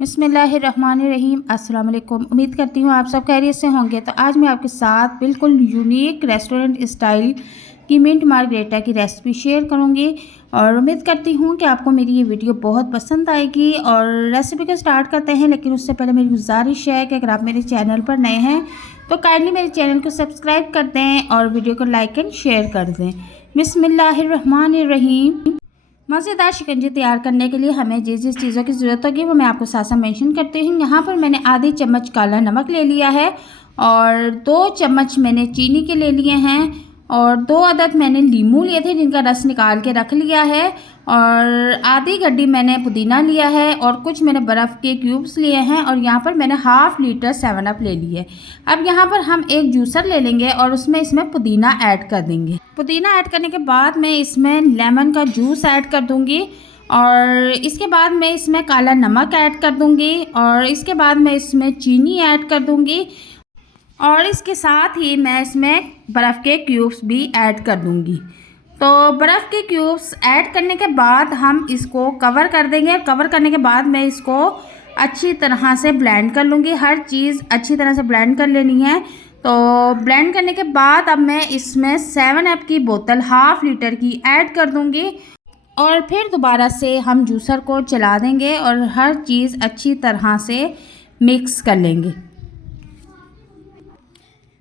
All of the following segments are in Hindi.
बिस्मिल्लाहिर्रहमानिर्रहीम। अस्सलाम वालेकुम। उम्मीद करती हूँ आप सब खैरियत से होंगे। तो आज मैं आपके साथ बिल्कुल यूनिक रेस्टोरेंट स्टाइल की मिंट मार्गरेटा की रेसिपी शेयर करूँगी और उम्मीद करती हूँ कि आपको मेरी ये वीडियो बहुत पसंद आएगी। और रेसिपी को स्टार्ट करते हैं, लेकिन उससे पहले मेरी गुजारिश है कि अगर आप मेरे चैनल पर नए हैं तो काइंडली मेरे चैनल को सब्सक्राइब कर दें और वीडियो को लाइक एंड शेयर कर दें। बिस्मिल्लाहिर्रहमानिर्रहीम। मज़ेदार शिकंजी तैयार करने के लिए हमें जिस जिस चीज़ों की ज़रूरत होगी वो मैं आपको साथ साथ मेंशन करती हूँ। यहाँ पर मैंने आधी चम्मच काला नमक ले लिया है और 2 चम्मच मैंने चीनी के ले लिए हैं और 2 अदद मैंने लीमू लिए थे जिनका रस निकाल के रख लिया है और आधी गड्डी मैंने पुदीना लिया है और कुछ मैंने बर्फ़ के क्यूब्स लिए हैं और यहाँ पर मैंने हाफ़ लीटर 7 अप ले लिए। अब यहाँ पर हम एक जूसर ले लेंगे और इसमें पुदीना ऐड कर देंगे। पुदीना ऐड करने के बाद मैं इसमें लेमन का जूस ऐड कर दूँगी और इसके बाद मैं इसमें काला नमक ऐड कर दूँगी और इसके बाद मैं इसमें चीनी ऐड कर दूँगी और इसके साथ ही मैं इसमें बर्फ़ के क्यूब्स भी ऐड कर दूँगी। तो बर्फ़ के क्यूब्स ऐड करने के बाद हम इसको कवर कर देंगे। कवर करने के बाद मैं इसको अच्छी तरह से ब्लेंड कर लूँगी। हर चीज़ अच्छी तरह से ब्लेंड कर लेनी है। तो ब्लेंड करने के बाद अब मैं इसमें 7 अप की बोतल हाफ़ लीटर की ऐड कर दूँगी और फिर दोबारा से हम जूसर को चला देंगे और हर चीज़ अच्छी तरह से मिक्स कर लेंगे।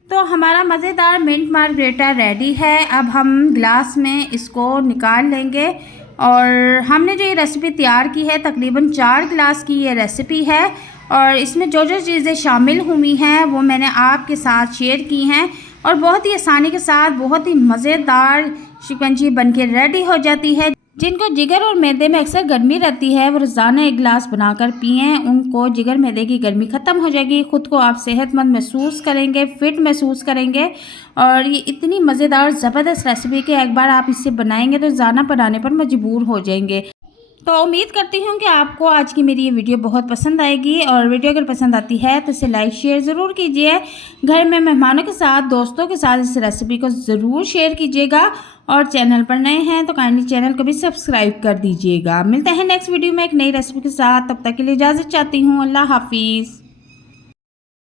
तो हमारा मज़ेदार मिंट मार्गरेटा रेडी है। अब हम ग्लास में इसको निकाल लेंगे और हमने जो ये रेसिपी तैयार की है तकरीबन 4 गिलास की ये रेसिपी है और इसमें जो जो चीज़ें शामिल हुई हैं वो मैंने आपके साथ शेयर की हैं और बहुत ही आसानी के साथ बहुत ही मज़ेदार शिकंजी बनके रेडी हो जाती है। जिनको जिगर और मैदे में अक्सर गर्मी रहती है वो रोज़ाना 1 गिलास बनाकर पिएँ, उनको जिगर मैदे की गर्मी ख़त्म हो जाएगी। ख़ुद को आप सेहतमंद महसूस करेंगे, फ़िट महसूस करेंगे और ये इतनी मज़ेदार ज़बरदस्त रेसिपी कि एक बार आप इसे बनाएंगे तो रोज़ाना बनाने पर मजबूर हो जाएंगे। तो उम्मीद करती हूँ कि आपको आज की मेरी ये वीडियो बहुत पसंद आएगी और वीडियो अगर पसंद आती है तो इसे लाइक शेयर ज़रूर कीजिए। घर में मेहमानों के साथ, दोस्तों के साथ इस रेसिपी को ज़रूर शेयर कीजिएगा और चैनल पर नए हैं तो काइंडली चैनल को भी सब्सक्राइब कर दीजिएगा। मिलते हैं नेक्स्ट वीडियो में एक नई रेसिपी के साथ। तब तक के लिए इजाज़त चाहती हूँ। अल्लाह हाफिज़।